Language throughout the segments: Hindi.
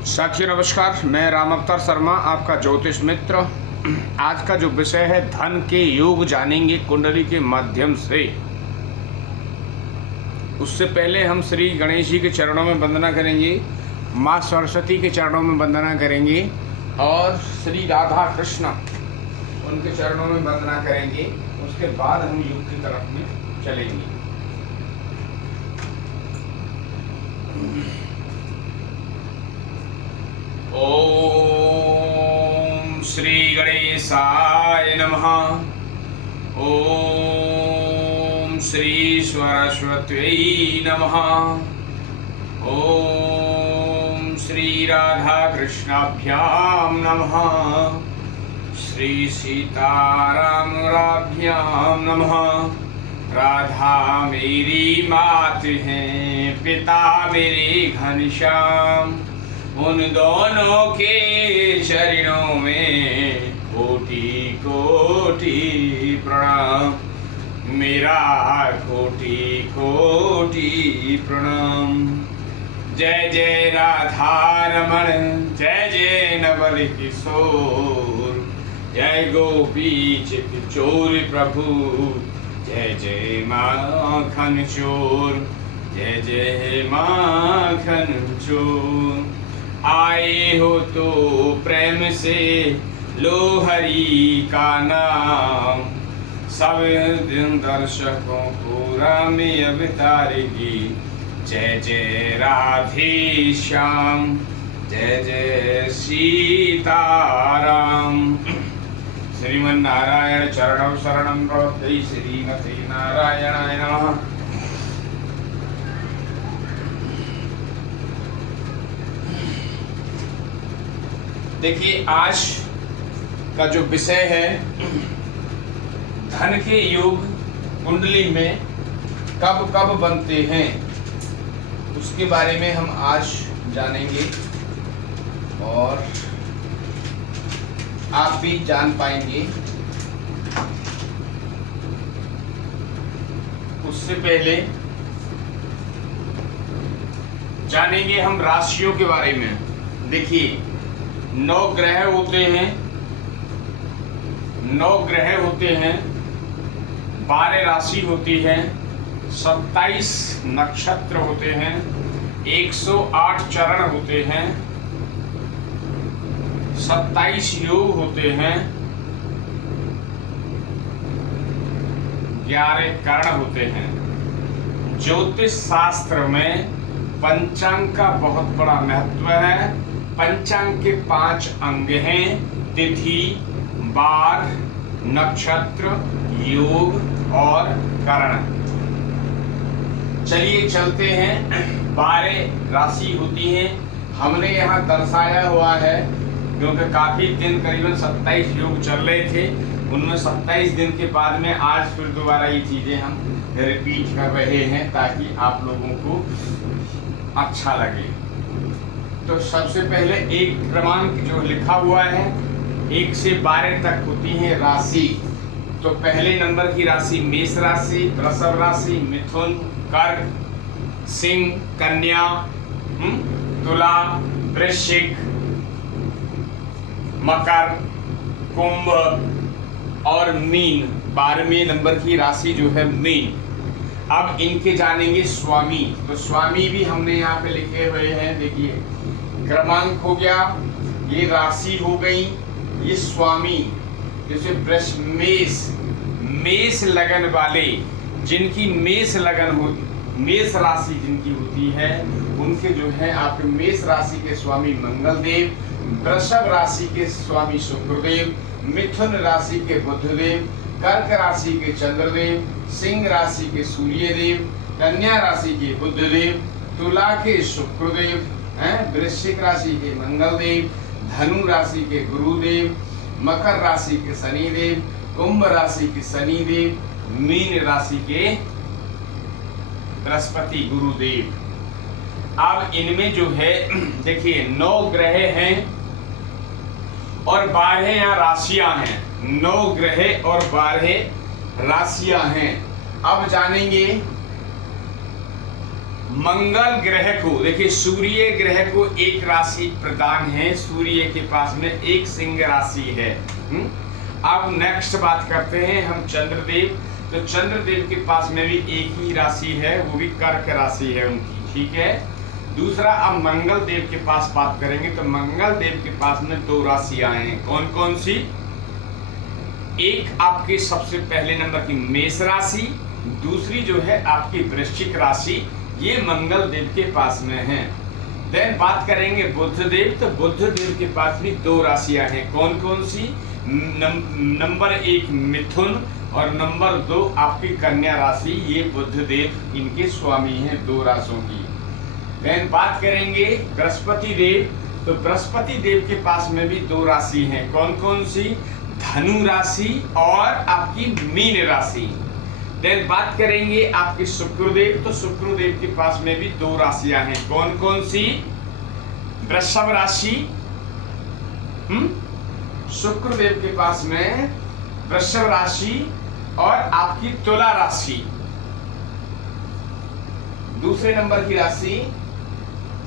साथियों नमस्कार, मैं राम अवतार शर्मा, आपका ज्योतिष मित्र। आज का जो विषय है, धन के योग जानेंगे कुंडली के माध्यम से। उससे पहले हम श्री गणेश जी के चरणों में वंदना करेंगे, माँ सरस्वती के चरणों में वंदना करेंगे और श्री राधा कृष्ण उनके चरणों में वंदना करेंगे। उसके बाद हम योग की तरफ में चलेंगे। ओम श्री गणेशाय नमः। ओम श्री सरस्वत्यै नमः। ओम श्री राधा कृष्णाभ्यां नमः। श्री सीतारामराभ्यां नमः। राधा मेरी मातृ हैं, पिता मेरे घनश्याम। उन दोनों के चरणों में कोटि कोटि प्रणाम, मेरा कोटि कोटि प्रणाम। जय जय राधा रमण, जय जय नवल किशोर, जय गोपी चित चोर प्रभु, जय जय माखन चोर, जय जय माखन चोर। आए हो तो प्रेम से लो हरि का नाम, सब दिन दर्शकों को राम अवतारेगी। जय जय राधे श्याम, जय जय सीताराम। श्रीमन नारायण चरणौ शरणं प्रपद्ये, श्रीमते नारायणाय नमः। देखिए, आज का जो विषय है, धन के योग कुंडली में कब कब बनते हैं, उसके बारे में हम आज जानेंगे और आप भी जान पाएंगे। उससे पहले जानेंगे हम राशियों के बारे में। देखिए, 9 ग्रह होते हैं, 12 राशि होती है, 27 नक्षत्र होते हैं, 108 चरण होते हैं, 27 योग होते हैं, 11 कर्ण होते हैं। ज्योतिष शास्त्र में पंचांग का बहुत बड़ा महत्व है। पंचांग के 5 अंग हैं: तिथि, वार, नक्षत्र, योग और करण। चलिए चलते हैं। 12 राशि होती हैं, हमने यहाँ दर्शाया हुआ है क्योंकि काफी दिन, करीबन 27 योग चल रहे थे। उनमें 27 दिन के बाद में आज फिर दोबारा ये चीजें हम रिपीट कर रहे हैं ताकि आप लोगों को अच्छा लगे। तो सबसे पहले एक क्रमांक जो लिखा हुआ है, 1 से 12 तक होती है राशि। तो पहले नंबर की राशि मेष राशि, वृषभ राशि, मिथुन, कर्क, सिंह, कन्या, तुला, वृश्चिक, मकर, कुंभ और मीन। 12वें नंबर की राशि जो है मीन। अब इनके जानेंगे स्वामी। तो स्वामी भी हमने यहाँ पे लिखे हुए हैं। देखिए, क्रमांक हो गया, ये राशि हो गई, ये स्वामी। जैसे वृष, मेष लगन वाले, जिनकी मेष लगन हो, मेष राशि जिनकी होती है, उनके जो है आपके मेष राशि के स्वामी मंगल देव, वृषभ राशि के स्वामी शुक्रदेव, मिथुन राशि के बुधदेव, कर्क राशि के चंद्रदेव, सिंह राशि के सूर्यदेव, कन्या राशि के बुधदेव, तुला के शुक्रदेव, वृश्चिक राशि के मंगलदेव, धनु राशि के गुरुदेव, मकर राशि के शनिदेव, कुंभ राशि के शनिदेव, मीन राशि के बृहस्पति गुरुदेव। अब इनमें जो है देखिए 9 ग्रह हैं और 12 यहाँ राशियां हैं। 9 ग्रह और 12 राशियां हैं। अब जानेंगे मंगल ग्रह को, देखिए सूर्य ग्रह को एक राशि प्रदान है, सूर्य के पास में एक सिंह राशि है। अब नेक्स्ट बात करते हैं हम चंद्रदेव। तो चंद्रदेव के पास में भी एक ही राशि है, वो भी कर्क राशि है उनकी, ठीक है। दूसरा अब मंगल देव के पास बात करेंगे। तो मंगल देव के पास में दो राशियां हैं, कौन कौन सी? एक आपके सबसे पहले नंबर की मेष राशि, दूसरी जो है आपकी वृश्चिक राशि, ये मंगल देव के पास में है। देन बात करेंगे बुध देव। तो बुध देव के पास भी दो राशियां हैं, कौन कौन सी? नंबर 1 मिथुन और नंबर 2 आपकी कन्या राशि, ये बुध देव इनके स्वामी हैं, दो राशियों की। देन बात करेंगे बृहस्पति देव। तो बृहस्पति देव के पास में भी दो राशि हैं, कौन कौन सी? धनु राशि और आपकी मीन राशि। देन बात करेंगे आपके शुक्रदेव। तो शुक्रदेव के पास में भी दो राशियां हैं, कौन कौन सी? वृषभ राशि, शुक्रदेव के पास में वृषभ राशि और आपकी तुला राशि। दूसरे नंबर की राशि,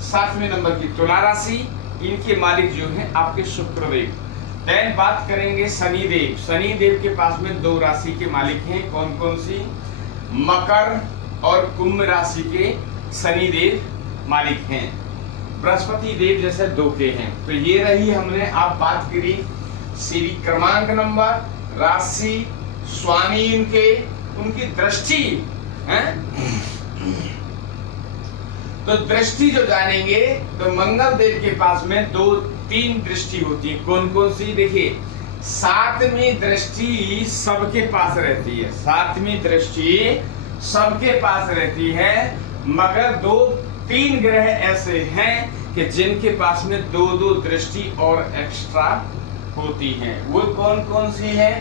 7वें नंबर की तुला राशि, इनके मालिक जो हैं आपके शुक्रदेव। देन बात करेंगे शनिदेव। शनिदेव के पास में दो राशि के मालिक हैं, कौन कौन सी? मकर और कुंभ राशि के शनिदेव मालिक हैं। बृहस्पति देव जैसे दो के हैं। तो ये रही हमने आप बात करी सीरी क्रमांक नंबर, राशि, स्वामी उनकी दृष्टि है। तो दृष्टि जो जानेंगे तो मंगल देव के पास में 2-3 दृष्टि होती है, कौन कौन सी? देखिए 7वीं दृष्टि सबके पास रहती है, 7वीं दृष्टि सबके पास रहती है, मगर 2-3 ग्रह ऐसे हैं कि जिनके पास में 2-2 दृष्टि और एक्स्ट्रा होती हैं। वो कौन कौन सी है?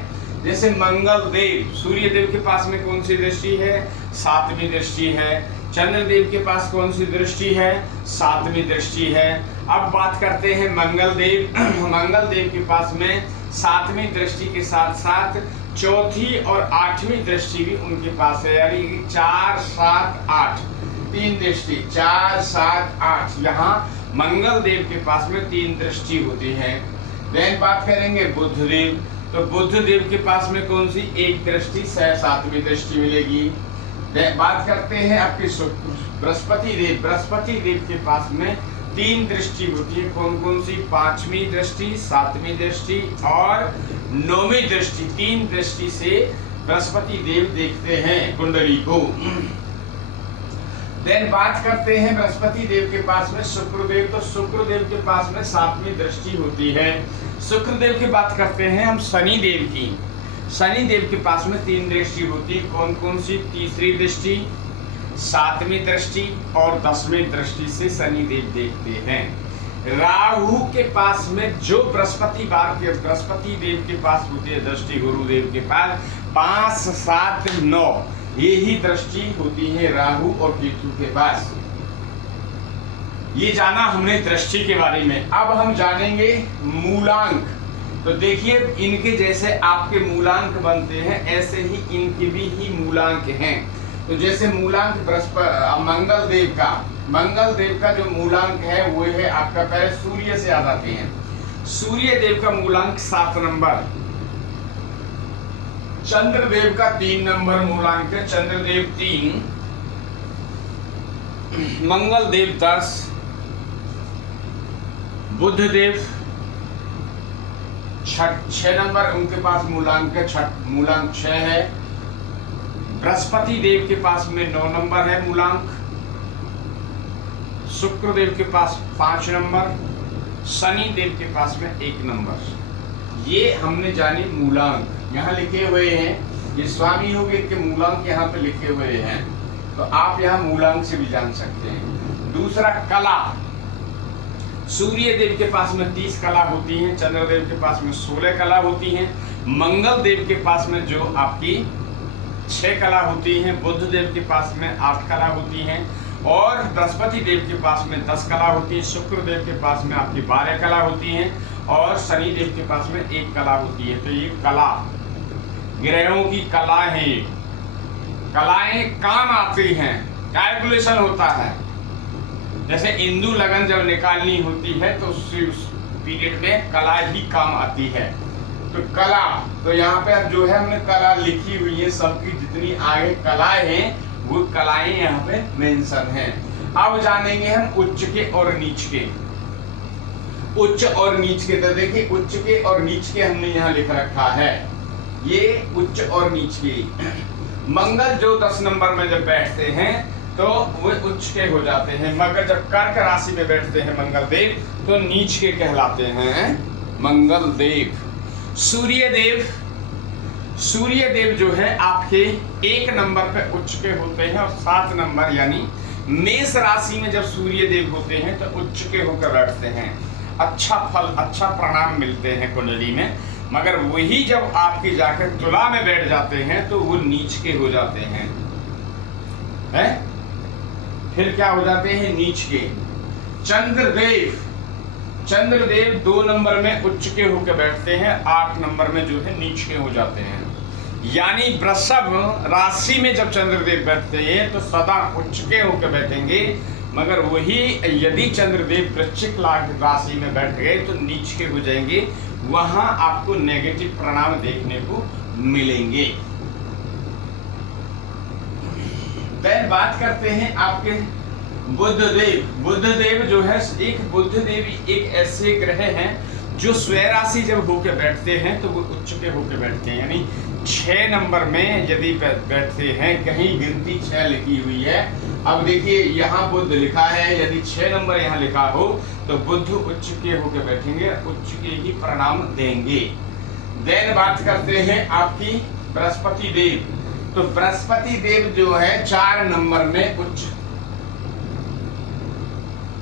जैसे मंगल देव, सूर्य देव के पास में कौन सी दृष्टि है? 7वीं दृष्टि है। चंद्रदेव के पास कौन सी दृष्टि है? 7वीं दृष्टि है। अब बात करते हैं मंगल देव। मंगल देव के पास में 7वीं दृष्टि के साथ साथ 4थी और 8वीं दृष्टि भी उनके पास है, यानी कि 4, 7, 8 3 दृष्टि, 4, 7, 8 यहाँ मंगल देव के पास में 3 दृष्टि होती है। देन बात करेंगे बुध देव। तो बुध देव के पास में कौन सी? एक दृष्टि, 7वीं दृष्टि मिलेगी। बात करते हैं आपके बृहस्पति देव। बृहस्पति देव के पास में 3 दृष्टि होती है, कौन कौन सी? 5वीं दृष्टि, 7वीं दृष्टि और 9वीं दृष्टि। 3 दृष्टि से बृहस्पति देव देखते हैं कुंडली को। देन बात करते हैं बृहस्पति देव के पास में शुक्रदेव। तो शुक्रदेव के पास में 7वीं दृष्टि होती है। शुक्रदेव की बात करते हैं हम शनि देव की। शनि देव के पास में 3 दृष्टि होती है, कौन कौन सी? तीसरी दृष्टि, 7वीं दृष्टि और 10वीं दृष्टि से शनि देव देखते हैं। राहु के पास में जो बृहस्पति देव के पास होती है दृष्टि, गुरुदेव के पास 5, 7, 9 ये ही दृष्टि होती है राहु और केतु के पास। ये जाना हमने दृष्टि के बारे में। अब हम जानेंगे मूलांक। तो देखिए इनके जैसे आपके मूलांक बनते हैं ऐसे ही इनके भी मूलांक हैं। तो जैसे मूलांक मंगल देव का जो मूलांक है वो है आपका, पहले सूर्य से याद आते हैं। सूर्य देव का मूलांक 7 नंबर, चंद्रदेव का 3 नंबर मूलांक है, चंद्रदेव 3, मंगल देव 10, बुध देव 6 नंबर उनके पास मूलांक है, मूलांक 6 है। बृहस्पति देव के पास में 9 नंबर है मूलांक, शुक्र देव के पास 5 नंबर, शनि देव के पास में 1 नंबर। ये हमने जानी मूलांक, यहाँ लिखे हुए हैं। ये स्वामी योग के मूलांक यहाँ पे लिखे हुए हैं, तो आप यहाँ मूलांक से भी जान सकते हैं। दूसरा कला, सूर्य देव के पास में 30 कला होती हैं, चंद्रदेव के पास में 16 कला होती हैं, मंगल देव के पास में जो आपकी 6 कला होती हैं, बुध देव के पास में 8 कला होती हैं और बृहस्पति देव के पास में 10 कला होती है, शुक्र देव के पास में आपकी 12 कला होती हैं और शनि देव के पास में 1 कला होती है। तो ये कला ग्रहों की कला है, कलाएं काम आती हैं। कैलकुलेशन होता है। जैसे इंदु लगन जब निकालनी होती है तो उस पीरियड में कला ही काम आती है। तो कला, तो यहाँ पे अब जो है हमने कला लिखी हुई है, सबकी जितनी आगे कलाएं हैं वो कलाएं यहाँ पे मेंशन हैं। अब जानेंगे हम उच्च के और नीच के। उच्च और नीच के, तो देखिए उच्च के और नीच के हमने यहाँ लिख रखा है। ये उच्च और नीच के मंगल जो 10 नंबर में जब बैठते हैं तो वो उच्च के हो जाते हैं, मगर जब कर्क राशि में बैठते हैं मंगल देव तो नीच के कहलाते हैं। मंगल देव, सूर्य देव, सूर्य देव जो है आपके 1 नंबर पे उच्च के होते हैं और 7 नंबर यानी मेष राशि में जब सूर्य देव होते हैं तो उच्च के होकर बैठते हैं। अच्छा फल, अच्छा परिणाम मिलते हैं कुंडली में, मगर वही जब आपके जाकर तुला में बैठ जाते हैं तो वो नीच के हो जाते हैं। फिर क्या हो जाते हैं? नीच के। चंद्रदेव, चंद्रदेव 2 नंबर में उच्च के होकर बैठते हैं, 8 नंबर में जो है नीच के हो जाते हैं। यानी वृषभ राशि में जब चंद्रदेव बैठते हैं तो सदा उच्च के होकर बैठेंगे, मगर वही यदि चंद्रदेव वृश्चिक राशि में बैठ गए तो नीच के हो जाएंगे, वहां आपको नेगेटिव परिणाम देखने को मिलेंगे। फिर बात करते हैं आपके बुधदेव। बुधदेव जो है बुधदेव एक ऐसे ग्रह हैं जो स्वयं राशि जब होकर बैठते हैं तो वो उच्च के होकर बैठते हैं। यानी 6 नंबर में यदि बैठते हैं, कहीं गिनती 6 लिखी हुई है, अब देखिए यहाँ बुध लिखा है, यदि 6 नंबर यहाँ लिखा हो तो बुध उच्च के होकर बैठेंगे, उच्च के ही परिणाम देंगे। देन बात करते हैं आपकी बृहस्पति देव। तो बृहस्पति देव जो है 4 नंबर में उच्च।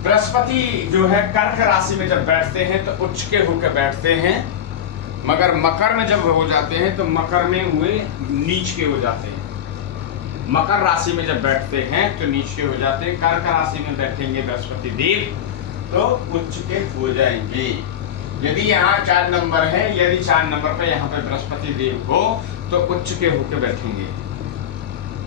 बृहस्पति जो है कर्क राशि में जब बैठते हैं तो उच्च के होकर बैठते हैं, मगर मकर में जब हो जाते हैं तो मकर में हुए नीच के हो जाते हैं। मकर राशि में जब बैठते हैं तो नीच के हो जाते हैं। कर्क राशि में बैठेंगे बृहस्पति देव तो उच्च के हो जाएंगे। यदि यहाँ 4 नंबर है, यदि 4 नंबर पे यहाँ पे बृहस्पति देव हो तो उच्च के होकर बैठेंगे,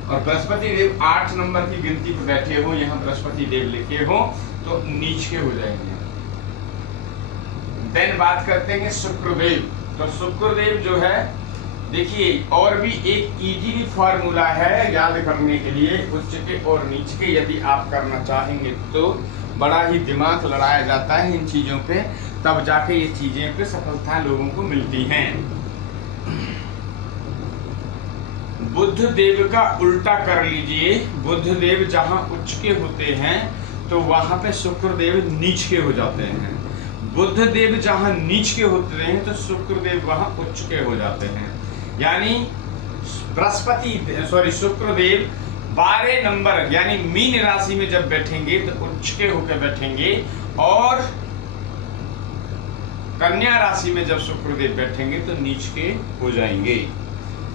और बृहस्पति देव 8 नंबर की गिनती पे बैठे हो, यहाँ बृहस्पति देव लिखे हो तो नीच के हो जाएंगे। देन बात करते हैं शुक्रदेव। तो शुक्रदेव जो है देखिए, और भी एक इजी फॉर्मूला है याद करने के लिए, उच्च के और नीच के यदि आप करना चाहेंगे तो बड़ा ही दिमाग लड़ाया जाता है इन चीजों पे, तब जाके ये चीजें पे सफलता लोगों को मिलती हैं। बुध देव का उल्टा कर लीजिए, बुध देव जहां उच्च के होते हैं तो वहां पे शुक्रदेव नीच के हो जाते हैं। बुध देव जहां नीच के होते हैं तो शुक्रदेव वहां उच्च के हो जाते हैं। यानी शुक्रदेव 12 नंबर यानी मीन राशि में जब बैठेंगे तो उच्च के होकर बैठेंगे, और कन्या राशि में जब शुक्रदेव बैठेंगे तो नीच के हो जाएंगे।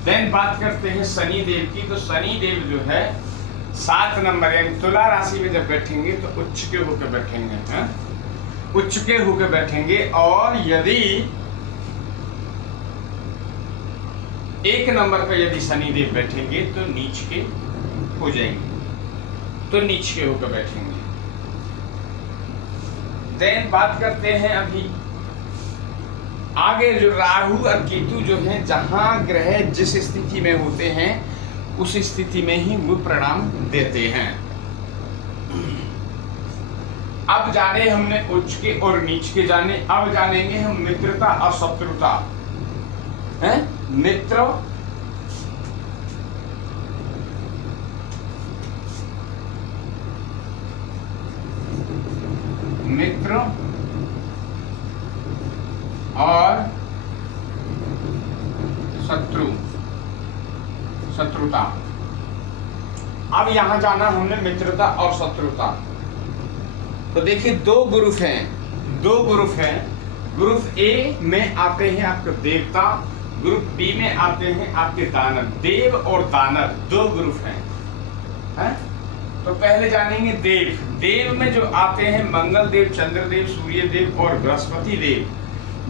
देन बात करते हैं शनि देव की। तो शनि देव जो है 7 नंबर यानी तुला राशि में जब बैठेंगे तो उच्च के होकर बैठेंगे, उच्च के होकर बैठेंगे, और यदि 1 नंबर पर यदि शनि देव बैठेंगे तो नीच के हो जाएंगे, तो नीच के होकर बैठेंगे। देन बात करते हैं अभी आगे जो राहु और केतु जो है, जहां ग्रह जिस स्थिति में होते हैं उस स्थिति में ही वो परिणाम देते हैं। अब जाने हमने उच्च के और नीच के जाने, अब जानेंगे हम मित्रता और शत्रुता। है मित्र और शत्रुता। अब यहां जाना हमने मित्रता और शत्रुता। तो देखिए 2 ग्रुप हैं, ग्रुप ए में आते हैं आपके देवता, ग्रुप बी में आते हैं आपके दानव। देव और दानव 2 ग्रुप हैं। तो पहले जानेंगे देव। देव में जो आते हैं मंगल देव, चंद्र देव, सूर्य देव और बृहस्पति देव,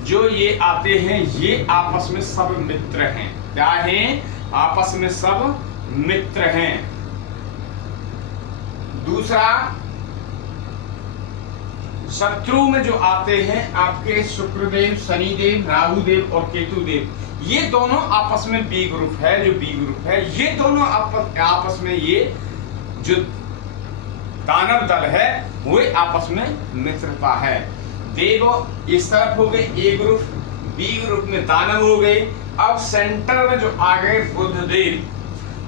जो ये आते हैं ये आपस में सब मित्र हैं। क्या हैं? आपस में सब मित्र हैं। दूसरा, शत्रु में जो आते हैं आपके शुक्रदेव, शनिदेव, राहुदेव और केतुदेव, ये दोनों आपस में बी ग्रुप है। जो बी ग्रुप है, ये दोनों आपस में, ये जो दानव दल है वो आपस में मित्रता है। देव इस तरफ हो गए ए ग्रुप, बी ग्रुप में दानव हो गए। अब सेंटर में जो आ गए बुधदेव।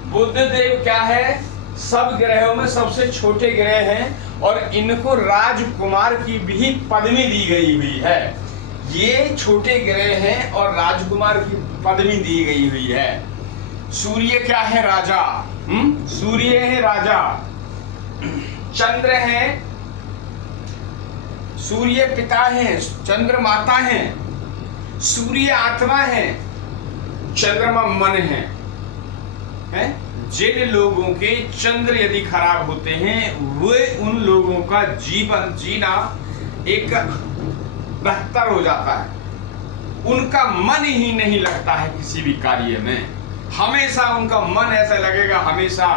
बुधदेव क्या है? सब ग्रहों में सबसे छोटे ग्रह हैं और इनको राजकुमार की भी पदवी दी गई हुई है। ये छोटे ग्रह हैं और राजकुमार की पदवी दी गई हुई है। सूर्य क्या है? राजा। सूर्य है राजा। चंद्र है, सूर्य पिता है, चंद्र माता है। सूर्य आत्मा है, चंद्रमा मन है? जिन लोगों के चंद्र यदि खराब होते हैं वे उन लोगों का जीवन जीना एक बेहतर हो जाता है। उनका मन ही नहीं लगता है किसी भी कार्य में। हमेशा उनका मन ऐसा लगेगा, हमेशा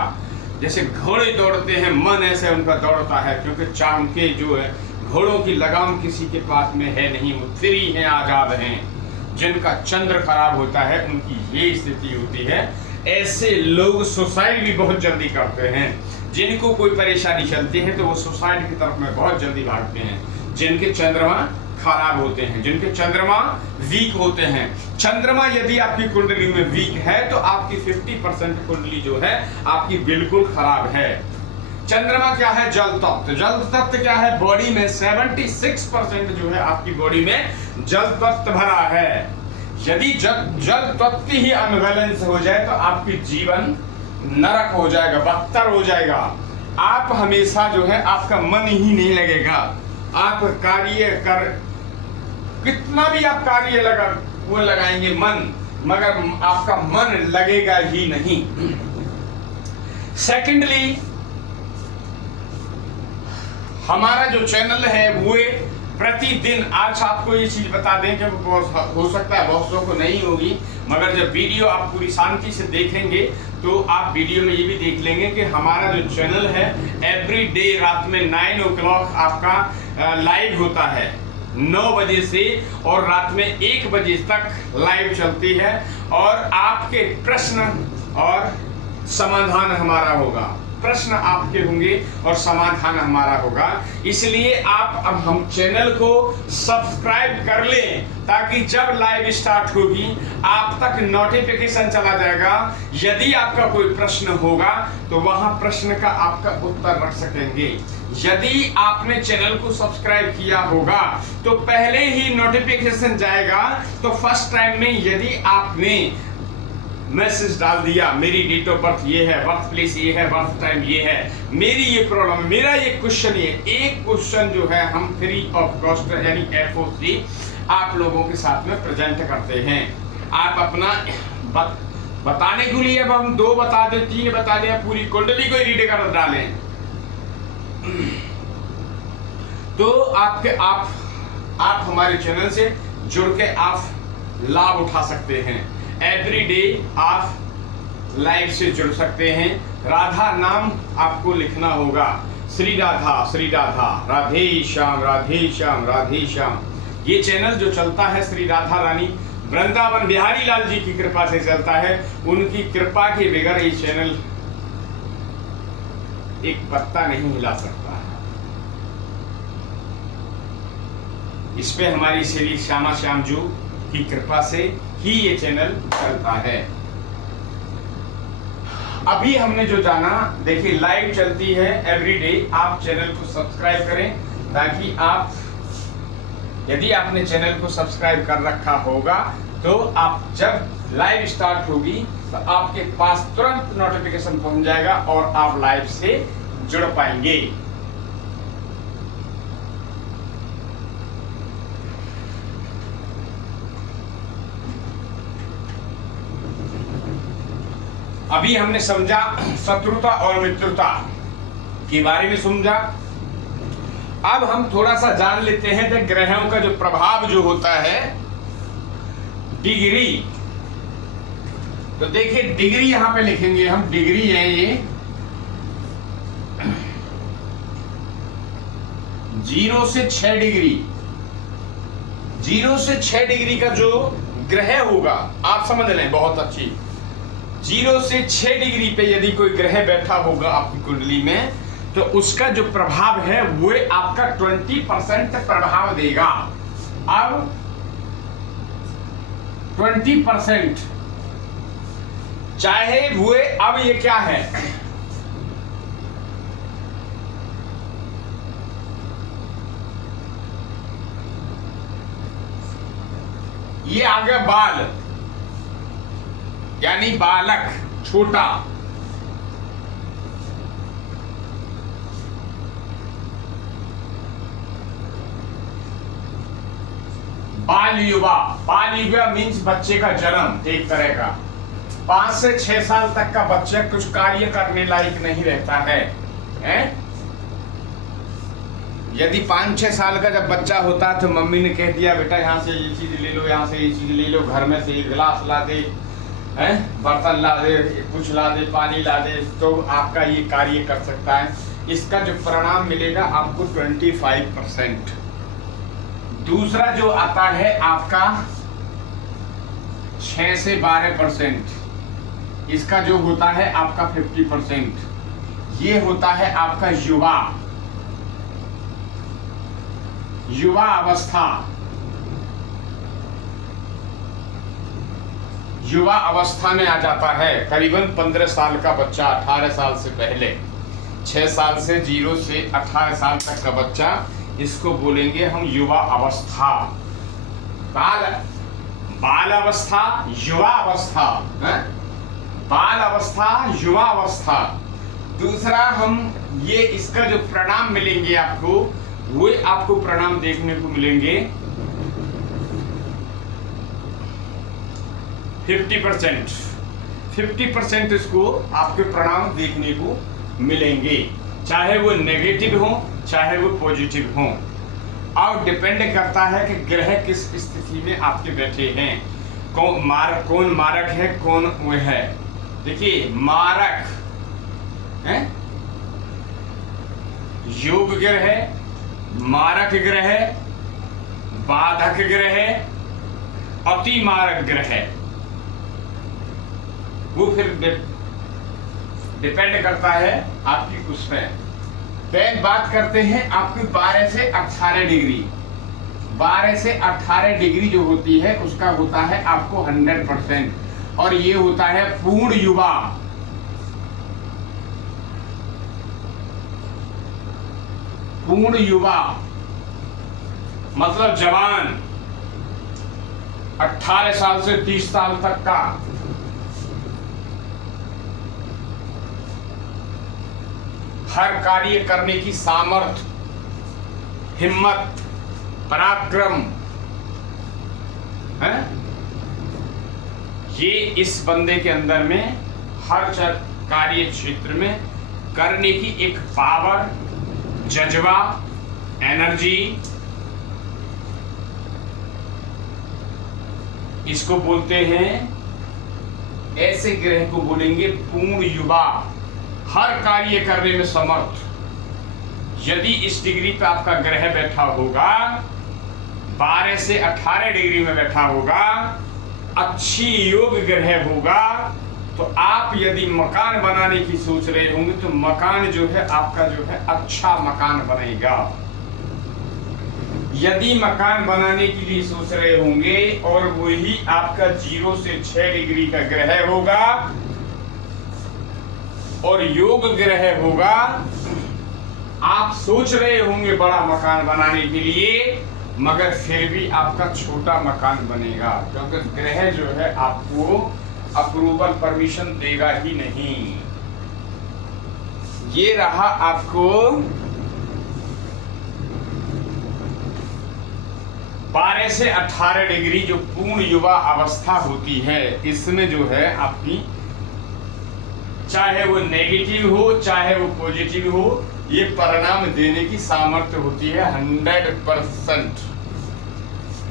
जैसे घोड़े दौड़ते हैं, मन ऐसे उनका दौड़ता है, क्योंकि उनके जो है घोड़ों की लगाम किसी के पास में है नहीं, वो फ्री हैं, आजाद हैं। जिनका चंद्र खराब होता है उनकी ये स्थिति होती है। ऐसे लोग सुसाइड भी बहुत जल्दी करते हैं। जिनको कोई परेशानी चलती है तो वो सुसाइड की तरफ में बहुत जल्दी भागते हैं। जिनके चंद्रमा खराब होते हैं, जिनके चंद्रमा वीक होते हैं। चंद्रमा यदि आपकी कुंडली में वीक है तो आपकी 50% कुंडली जो है आपकी बिल्कुल खराब है। चंद्रमा क्या है? जल तत्व। जल तत्व क्या है? बॉडी में 76% जो है आपकी बॉडी में जल तत्व भरा है। यदि जल तत्व ही अनबैलेंस हो जाए तो आपकी जीवन नरक हो जाएगा, बदतर हो जाएगा। आप हमेशा जो है आपका मन ही नहीं लगेगा। आप कार्य कर, कितना भी आप कार्य लगाएंगे मन, मगर आपका मन लगेगा ही नहीं। सेकेंडली, हमारा जो चैनल है वो प्रतिदिन, आज आपको ये चीज बता दें कि हो सकता है बहुत लोगों को नहीं होगी, मगर जब वीडियो आप पूरी शांति से देखेंगे तो आप वीडियो में ये भी देख लेंगे कि हमारा जो चैनल है एवरी डे रात में 9 o'clock आपका लाइव होता है 9 बजे से, और रात में 1 बजे तक लाइव चलती है। और आपके प्रश्न और समाधान हमारा होगा, प्रश्न आपके होंगे और समाधान हमारा होगा। इसलिए आप अब हम चैनल को सब्सक्राइब कर लें ताकि जब लाइव स्टार्ट होगी आप तक नोटिफिकेशन चला जाएगा। यदि आपका कोई प्रश्न होगा तो वहां प्रश्न का आपका उत्तर रख सकेंगे। यदि आपने चैनल को सब्सक्राइब किया होगा तो पहले ही नोटिफिकेशन जाएगा। तो फर्स्ट टाइम में यदि आपने मैसेज डाल दिया, मेरी डेट ऑफ बर्थ ये है, बर्थ प्लेस ये है, बर्थ टाइम ये है, मेरी ये प्रॉब्लम है, मेरा ये क्वेश्चन ये, एक क्वेश्चन जो है हम फ्री ऑफ कॉस्ट यानी FOC आप लोगों के साथ में प्रेजेंट करते हैं। आप अपना बताने के लिए अब हम 2 बता दे, 3 बता दे, पूरी कुंडली को रीड कर डालें तो आप हमारे चैनल से जुड़ के आप लाभ उठा सकते हैं। एवरी डे आप लाइव से जुड़ सकते हैं। राधा नाम आपको लिखना होगा, श्री राधा, श्री राधा, राधे श्याम, राधे श्याम, राधे श्याम। ये चैनल जो चलता है श्री राधा रानी वृंदावन बिहारी लाल जी की कृपा से चलता है। उनकी कृपा के बगैर ये चैनल एक पत्ता नहीं हिला सकता है। इस पे हमारी श्री श्यामा श्याम जी की कृपा से ही ये चैनल चलता है। अभी हमने जो जाना, देखिए लाइव चलती है एवरी डे। आप चैनल को सब्सक्राइब करें ताकि आप, यदि आपने चैनल को सब्सक्राइब कर रखा होगा तो आप जब लाइव स्टार्ट होगी तो आपके पास तुरंत नोटिफिकेशन पहुंच जाएगा और आप लाइव से जुड़ पाएंगे। अभी हमने समझा शत्रुता और मित्रता के बारे में समझा। अब हम थोड़ा सा जान लेते हैं कि ग्रहों का जो प्रभाव जो होता है डिग्री। तो देखिए डिग्री यहां पे लिखेंगे हम, डिग्री है ये 0 से 6 डिग्री, 0 से 6 डिग्री का जो ग्रह होगा, आप समझ लें बहुत अच्छी, 0 से 6 डिग्री पे यदि कोई ग्रह बैठा होगा आपकी कुंडली में, तो उसका जो प्रभाव है वो आपका 20% प्रभाव देगा। अब 20% चाहे वो, अब ये क्या है, ये आ गया बाल, यानी बालक, छोटा। बाल युवा, बाल युवा मीन्स बच्चे का जन्म, एक तरह का 5 से 6 साल तक का बच्चा कुछ कार्य करने लायक नहीं रहता है, यदि 5-6 साल का जब बच्चा होता है तो मम्मी ने कह दिया बेटा यहाँ से ये चीज ले लो, यहाँ से ये चीज ले लो, घर में से एक गिलास ला दे, बर्तन ला दे, कुछ ला दे, पानी ला दे, तो आपका ये कार्य कर सकता है। इसका जो परिणाम मिलेगा आपको 25%। दूसरा जो आता है आपका 6 से 12%, इसका जो होता है आपका 50%। ये होता है आपका युवा, युवा अवस्था। युवा अवस्था में आ जाता है करीबन 15 साल का बच्चा, 18 साल से पहले, 6 साल से 0 से 18 साल तक का बच्चा, इसको बोलेंगे हम युवा अवस्था। बाल अवस्था, युवा अवस्था, बाल अवस्था, युवा अवस्था। दूसरा हम ये इसका जो परिणाम मिलेंगे आपको, वो आपको परिणाम देखने को मिलेंगे 50% इसको आपके परिणाम देखने को मिलेंगे, चाहे वो नेगेटिव हो चाहे वो पॉजिटिव हो। और डिपेंड करता है कि ग्रह किस स्थिति में आपके बैठे हैं, कौन मारक है, कौन वो है। देखिए मारक है, योग ग्रह है, मारक ग्रह है, बाधक ग्रह है, अति मारक ग्रह है। वो फिर डिपेंड करता है आपकी उस पर। फिर बात करते हैं आपकी 12 से 18 डिग्री। 12 से 18 डिग्री जो होती है उसका होता है आपको 100%, और ये होता है पूर्ण युवा। पूर्ण युवा मतलब जवान, 18 साल से 30 साल तक का। हर कार्य करने की सामर्थ्य, हिम्मत, पराक्रम है, ये इस बंदे के अंदर में हर कार्य क्षेत्र में करने की एक पावर, जज्बा, एनर्जी, इसको बोलते हैं, ऐसे ग्रह को बोलेंगे पूर्ण युवा, हर कार्य करने में समर्थ। यदि इस डिग्री पे आपका ग्रह बैठा होगा, 12 से 18 डिग्री में बैठा होगा, अच्छी योग ग्रह होगा, तो आप यदि मकान बनाने की सोच रहे होंगे तो मकान जो है आपका जो है अच्छा मकान बनेगा। यदि मकान बनाने के लिए सोच रहे होंगे और वही आपका 0 से 6 डिग्री का ग्रह होगा और योग ग्रह होगा, आप सोच रहे होंगे बड़ा मकान बनाने के लिए, मगर फिर भी आपका छोटा मकान बनेगा, क्योंकि ग्रह जो है आपको अप्रूवल परमिशन देगा ही नहीं। ये रहा आपको 12 से 18 डिग्री जो पूर्ण युवा अवस्था होती है, इसमें जो है आपकी चाहे वो नेगेटिव हो चाहे वो पॉजिटिव हो, ये परिणाम देने की सामर्थ्य होती है 100%।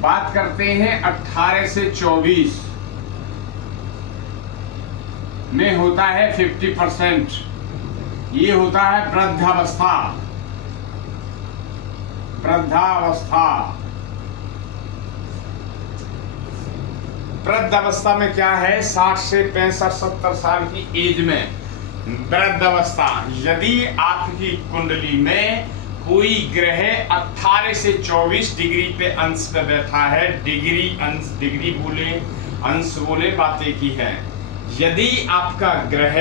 बात करते हैं 18 से 24 में होता है 50%, ये होता है वृद्धावस्था। वृद्धावस्था। वृद्धावस्था में क्या है, 60 से 65-70 साल की एज में वृद्धावस्था। यदि आपकी कुंडली में कोई ग्रह 18 से 24 डिग्री पे अंश पे बैठा है, डिग्री बोले अंश बोले बातें की है, यदि आपका ग्रह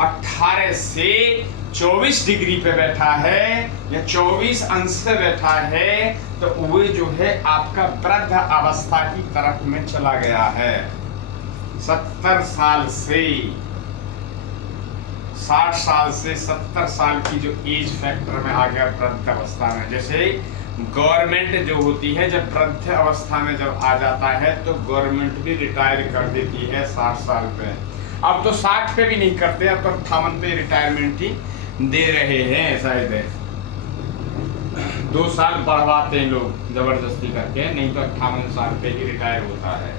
18 से 24 डिग्री पे बैठा है या 24 अंश पे बैठा है तो वो जो है आपका वृद्ध अवस्था की तरफ में चला गया है। 70 साल से 60 साल से 70 साल की जो एज फैक्टर में आ गया वृद्ध अवस्था में। जैसे गवर्नमेंट जो होती है जब वृद्ध अवस्था में जब आ जाता है तो गवर्नमेंट भी रिटायर कर देती है 60 साल पे। अब तो 60 पे भी नहीं करते, अब तो 58 पे रिटायरमेंट ही दे रहे हैं शायद, 2 साल बढ़वाते हैं लोग जबरदस्ती करके, नहीं तो 58 साल पे ही रिटायर होता है।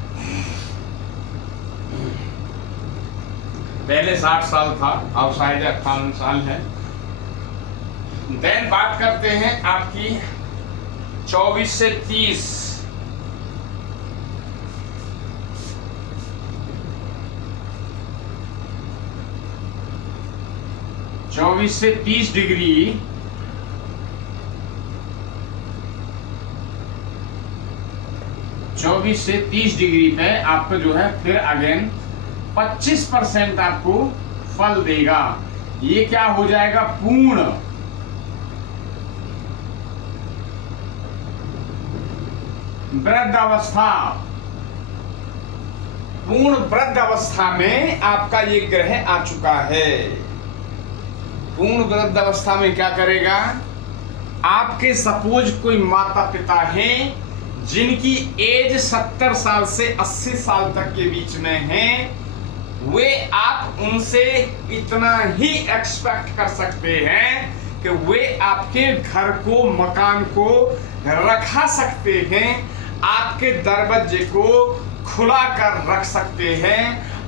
पहले 60 साल था, अब शायद 58 साल है। देन बात करते हैं आपकी 24 से 30। 24 से 30 डिग्री, 24 से 30 डिग्री पे आपको जो है फिर अगेन 25% आपको फल देगा। ये क्या हो जाएगा, पूर्ण वृद्धावस्था। पूर्ण वृद्धावस्था में आपका ये ग्रह आ चुका है। पूर्ण वृद्धावस्था में क्या करेगा, आपके सपोज कोई माता पिता हैं जिनकी एज 70 साल से 80 साल तक के बीच में है, वे आप उनसे इतना ही एक्सपेक्ट कर सकते हैं कि वे आपके घर को, मकान को रखा सकते हैं, आपके दरवाजे को खुला कर रख सकते हैं।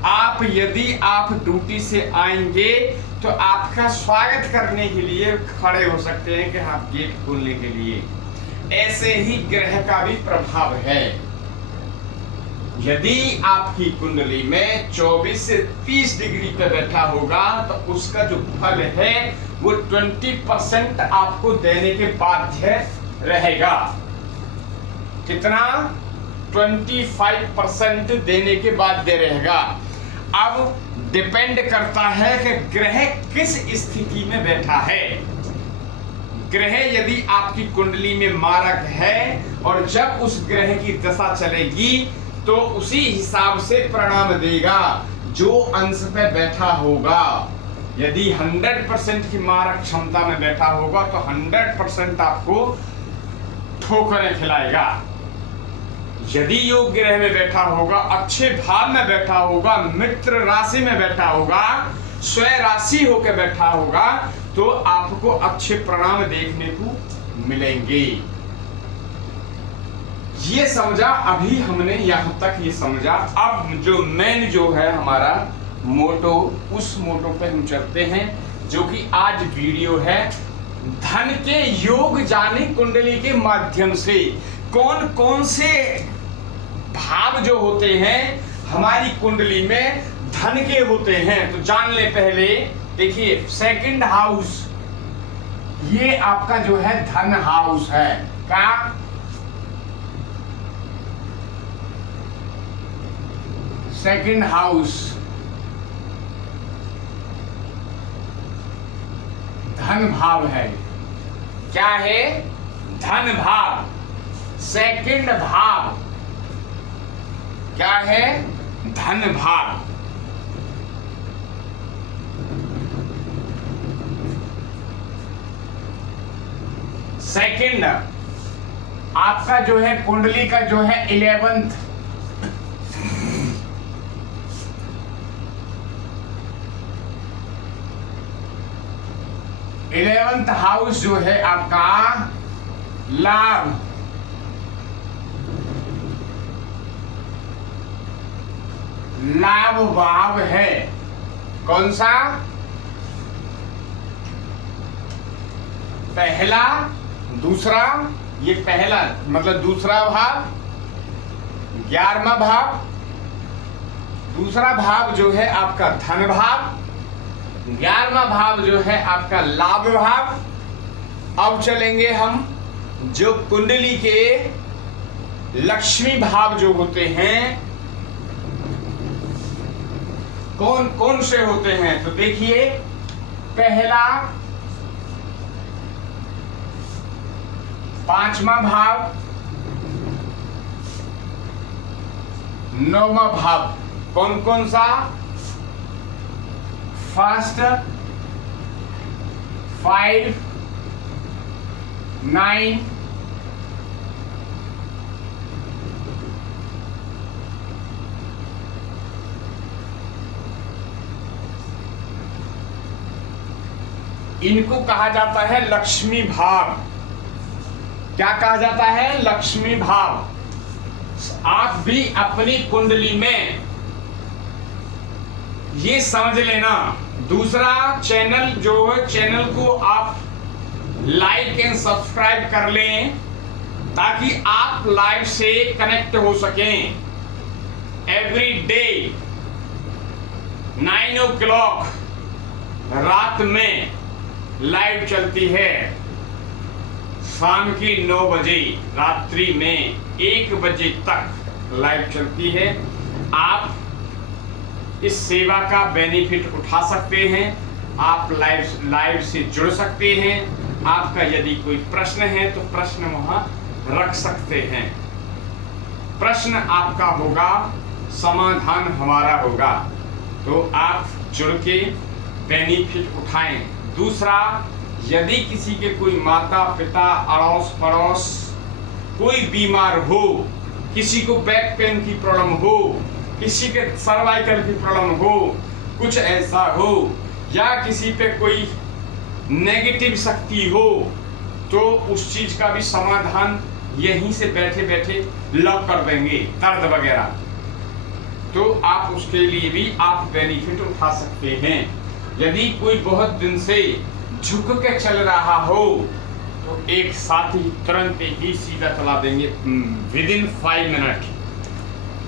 आप यदि आप ड्यूटी से आएंगे तो आपका स्वागत करने के लिए खड़े हो सकते हैं कि आप गेट खोलने के लिए। ऐसे ही ग्रह का भी प्रभाव है। यदि आपकी कुंडली में 24 से 30 डिग्री पे बैठा होगा तो उसका जो फल है वो 20% आपको देने के बाध्य रहेगा। कितना, 25% देने के बाध्य रहेगा। अब डिपेंड करता है कि ग्रह किस स्थिति में बैठा है। ग्रह यदि आपकी कुंडली में मारक है और जब उस ग्रह की दशा चलेगी तो उसी हिसाब से परिणाम देगा जो अंश पे बैठा होगा। यदि 100% की मारक क्षमता में बैठा होगा तो 100% आपको ठोकरें खिलाएगा। यदि योग ग्रह में बैठा होगा, अच्छे भाव में बैठा होगा, मित्र राशि में बैठा होगा, स्व राशि होकर बैठा होगा तो आपको अच्छे परिणाम देखने को मिलेंगे। ये समझा, अभी हमने यहां तक ये समझा। अब जो मेन जो है हमारा मोटो, उस मोटो पे हम चलते हैं जो कि आज वीडियो है। धन के योग जाने कुंडली के माध्यम से कौन कौन से भाव जो होते हैं हमारी कुंडली में धन के होते हैं तो जान ले। पहले देखिए, सेकंड हाउस, ये आपका जो है धन हाउस है। क्या, सेकंड हाउस धन भाव है। क्या है, धन भाव। सेकंड भाव क्या है, धन भाव। सेकंड आपका जो है कुंडली का जो है 11th हाउस जो है आपका लाभ, लाभ भाव है। कौन सा, पहला दूसरा, ये पहला मतलब दूसरा भाव, 11वां भाव। दूसरा भाव जो है आपका धन भाव, 11वां भाव जो है आपका लाभ भाव। अब चलेंगे हम जो कुंडली के लक्ष्मी भाव जो होते हैं, कौन कौन से होते हैं, तो देखिए पहला 5वां भाव, 9वां भाव। कौन कौन सा? फर्स्ट, 5, 9, इनको कहा जाता है लक्ष्मी भाव। क्या कहा जाता है? लक्ष्मी भाव। आप भी अपनी कुंडली में ये समझ लेना। दूसरा चैनल जो है, चैनल को आप लाइक एंड सब्सक्राइब कर लें ताकि आप लाइव से कनेक्ट हो सकें। एवरी डे 9 o'clock रात में लाइव चलती है, शाम की 9 बजे, रात्रि में 1 बजे तक लाइव चलती है। आप इस सेवा का बेनिफिट उठा सकते हैं, आप लाइव से जुड़ सकते हैं। आपका यदि कोई प्रश्न है तो प्रश्न वहां रख सकते हैं। प्रश्न आपका होगा, समाधान हमारा होगा, तो आप जुड़ के बेनिफिट उठाएं। दूसरा, यदि किसी के कोई माता पिता अड़ोस पड़ोस कोई बीमार हो, किसी को बैक पेन की प्रॉब्लम हो, किसी के सर्वाइकल की प्रॉब्लम हो, कुछ ऐसा हो, या किसी पे कोई नेगेटिव शक्ति हो, तो उस चीज का भी समाधान यहीं से बैठे बैठे लॉक कर देंगे, दर्द वगैरह। तो आप उसके लिए भी आप बेनिफिट उठा सकते हैं। यदि कोई बहुत दिन से झुक के चल रहा हो तो एक साथ ही तुरंत ही सीधा चला देंगे, विदिन 5 मिनट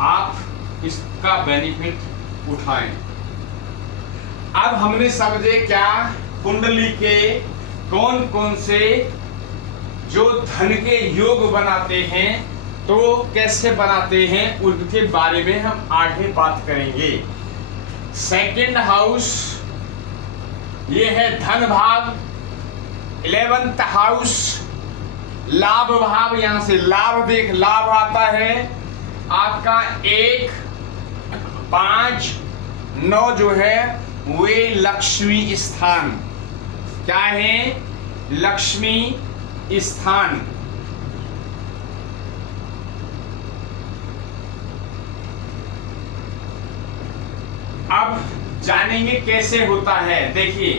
आप इसका बेनिफिट उठाएं। अब हमने समझे क्या कुंडली के कौन कौन से जो धन के योग बनाते हैं, तो कैसे बनाते हैं उनके बारे में हम आगे बात करेंगे। सेकंड हाउस ये है धन भाव, 11th हाउस लाभ भाव। यहां से लाभ देख, लाभ आता है आपका 1, 5, 9 जो है वे लक्ष्मी स्थान। क्या है? लक्ष्मी स्थान। अब जानेंगे कैसे होता है। देखिए,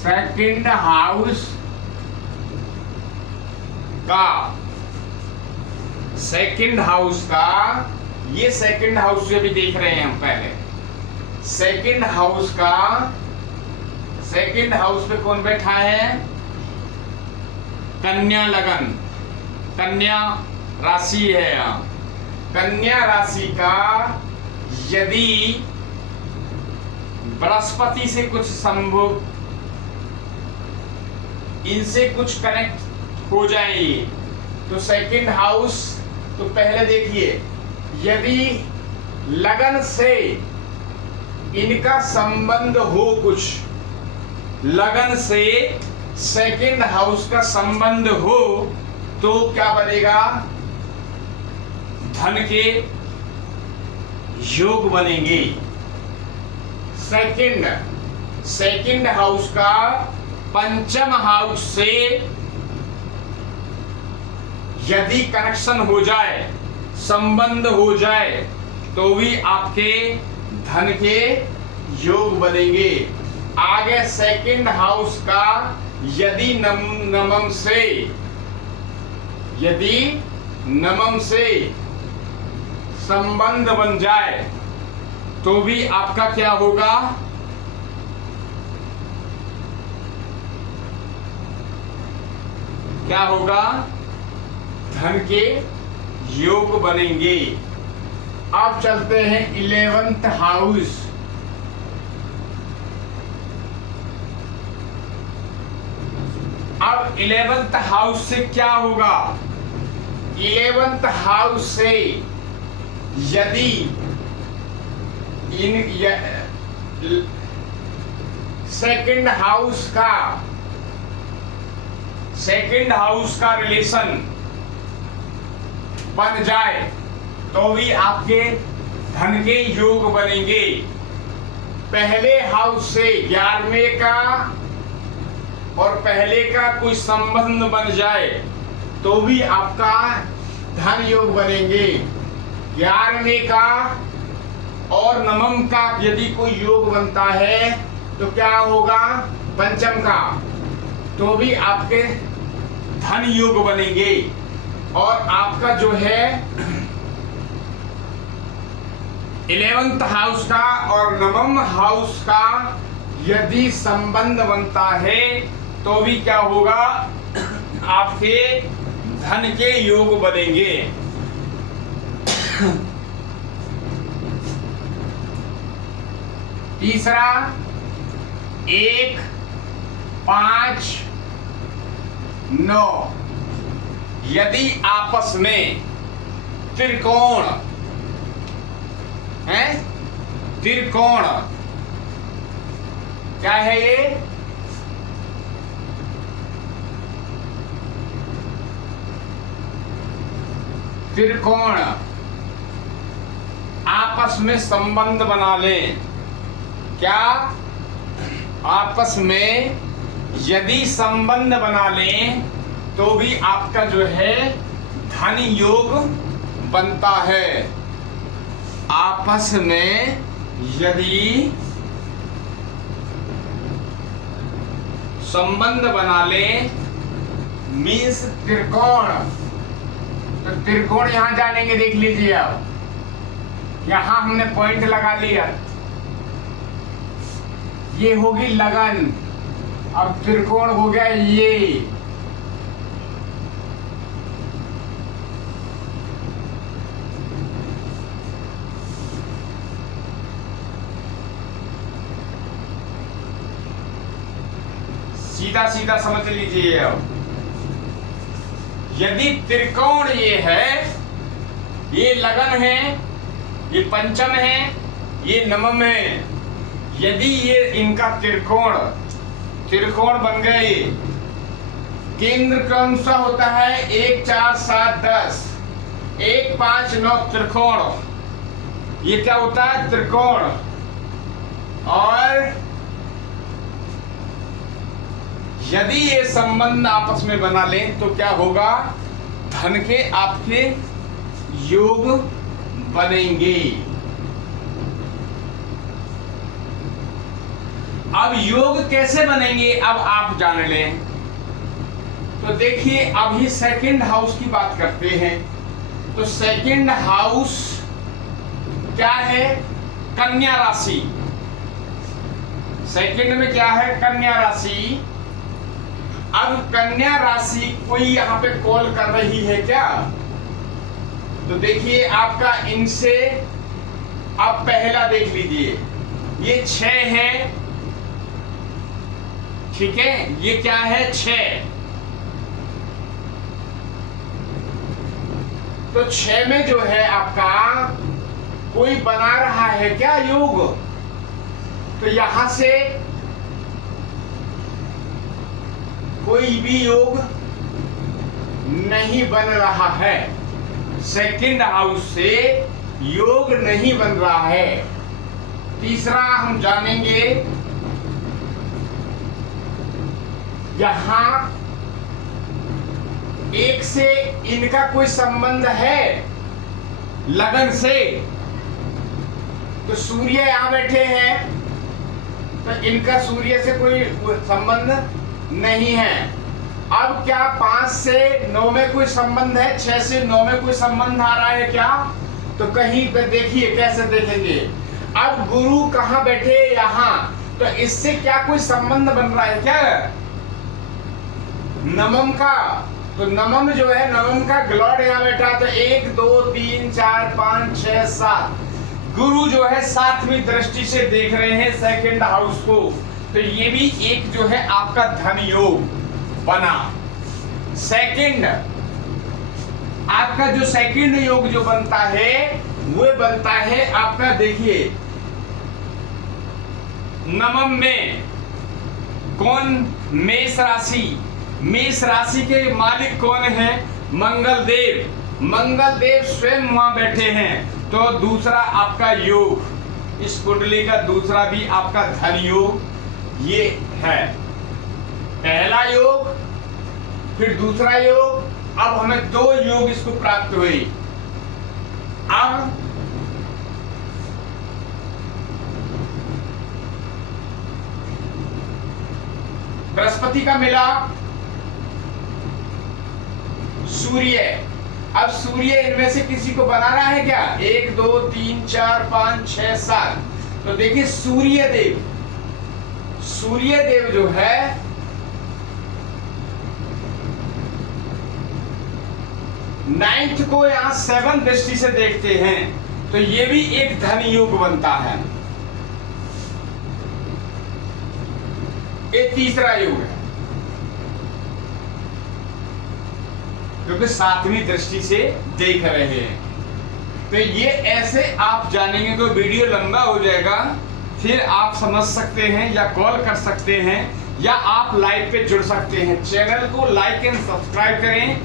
सेकंड हाउस का, सेकंड हाउस का, ये सेकंड हाउस जो भी देख रहे हैं हम पहले, सेकंड हाउस का, सेकंड हाउस पे कौन बैठा है? कन्या लगन, कन्या राशि है यहाँ। कन्या राशि का यदि बृहस्पति से कुछ संभव, इनसे कुछ कनेक्ट हो जाएंगे तो सेकंड हाउस, तो पहले देखिए यदि लगन से इनका संबंध हो, कुछ लगन से सेकंड हाउस का संबंध हो, तो क्या बनेगा? धन के योग बनेंगे। सेकंड हाउस का पंचम हाउस से यदि कनेक्शन हो जाए, संबंध हो जाए, तो भी आपके धन के योग बनेंगे। आगे सेकंड हाउस का यदि नवम से, यदि नवम से संबंध बन जाए, तो भी आपका क्या होगा, क्या होगा, धन के योग बनेंगे। अब चलते हैं 11th हाउस। अब 11th हाउस से क्या होगा, 11th हाउस से यदि इन सेकंड हाउस का रिलेशन बन जाए तो भी आपके धन के योग बनेंगे। पहले हाउस से 11वें का और पहले का कोई संबंध बन जाए तो भी आपका धन योग बनेंगे। 11वें का और नवम का यदि कोई योग बनता है तो क्या होगा, पंचम का, तो भी आपके धन योग बनेंगे। और आपका जो है 11th हाउस का और नवम हाउस का यदि संबंध बनता है तो भी क्या होगा, आपके धन के योग बनेंगे। तीसरा 1, 5, 9 यदि आपस में त्रिकोण है, त्रिकोण क्या है ये, त्रिकोण आपस में संबंध बना लें। क्या, आपस में यदि संबंध बना लें तो भी आपका जो है धन योग बनता है। आपस में यदि संबंध बना लें मीन्स त्रिकोण, तो त्रिकोण यहां जानेंगे, देख लीजिए आप, यहां हमने पॉइंट लगा लिया, ये होगी लगन। अब त्रिकोण हो गया ये, सीधा सीधा समझ लीजिए। अब यदि त्रिकोण ये है, ये लगन है, ये पंचम है, ये नवम है, यदि ये इनका त्रिकोण बन गए, केंद्र कौन सा होता है, 1, 4, 7, 10, 1, 5, 9 त्रिकोण, ये क्या होता है, त्रिकोण। और यदि ये संबंध आपस में बना लें तो क्या होगा, धन के आपके योग बनेंगे। अब योग कैसे बनेंगे अब आप जान लें। तो देखिए अभी सेकंड हाउस की बात करते हैं। तो सेकंड हाउस क्या है, कन्या राशि। सेकंड में क्या है, कन्या राशि। अब कन्या राशि कोई यहाँ पे कॉल कर रही है क्या, तो देखिए आपका इनसे अब पहला देख लीजिए, ये 6 है, ठीक है, ये क्या है 6। तो 6 में जो है आपका कोई बना रहा है क्या योग, तो यहां से कोई भी योग नहीं बन रहा है, सेकंड हाउस से योग नहीं बन रहा है। तीसरा हम जानेंगे, यहां 1 से इनका कोई संबंध है लगन से, तो सूर्य यहां बैठे हैं तो इनका सूर्य से कोई संबंध नहीं है। अब क्या 5 से 9 में कोई संबंध है, 6 से 9 में कोई संबंध आ रहा है क्या, तो कहीं पे देखिए कैसे देखेंगे। अब गुरु कहाँ बैठे? यहाँ। तो इससे क्या कोई संबंध बन रहा है क्या नवम का? तो नवम जो है, नवम का ग्लॉड यहाँ बैठा, तो 1 2 3 4 5 6 7 गुरु जो है सातवीं दृष्टि से देख रहे हैं सेकंड हाउस को। तो ये भी एक जो है आपका धन योग बना। सेकंड आपका जो सेकंड योग जो बनता है वो बनता है आपका, देखिए नवम में कौन? मेष राशि। मेष राशि के मालिक कौन है? मंगल देव। मंगल देव स्वयं वहां बैठे हैं। तो दूसरा आपका योग, इस कुंडली का दूसरा भी आपका धन योग ये है। पहला योग, फिर दूसरा योग, अब हमें 2 योग इसको प्राप्त हुई। अब बृहस्पति का मिला सूर्य। अब सूर्य इनमें से किसी को बना रहा है क्या? 1 2 3 4 5 6 7। तो देखिए सूर्य देव जो है नाइन्थ को यहां 7 दृष्टि से देखते हैं। तो ये भी एक धन योग बनता है। ये तीसरा योग है, क्योंकि 7वीं दृष्टि से देख रहे हैं। तो ये ऐसे आप जानेंगे तो वीडियो लंबा हो जाएगा, फिर आप समझ सकते हैं या कॉल कर सकते हैं या आप लाइव पे जुड़ सकते हैं। चैनल को लाइक एंड सब्सक्राइब करें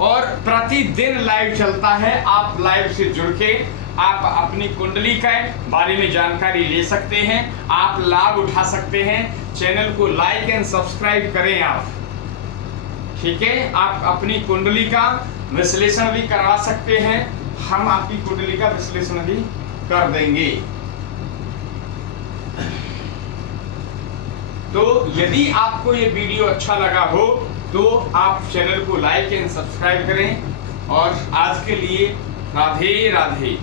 और प्रतिदिन लाइव चलता है। आप लाइव से जुड़ के आप अपनी कुंडली के बारे में जानकारी ले सकते हैं, आप लाभ उठा सकते हैं। चैनल को लाइक एंड सब्सक्राइब करें आप, ठीक है। आप अपनी कुंडली का विश्लेषण भी करवा सकते हैं, हम आपकी कुंडली का विश्लेषण भी कर देंगे। तो यदि आपको ये वीडियो अच्छा लगा हो तो आप चैनल को लाइक एंड सब्सक्राइब करें। और आज के लिए राधे राधे।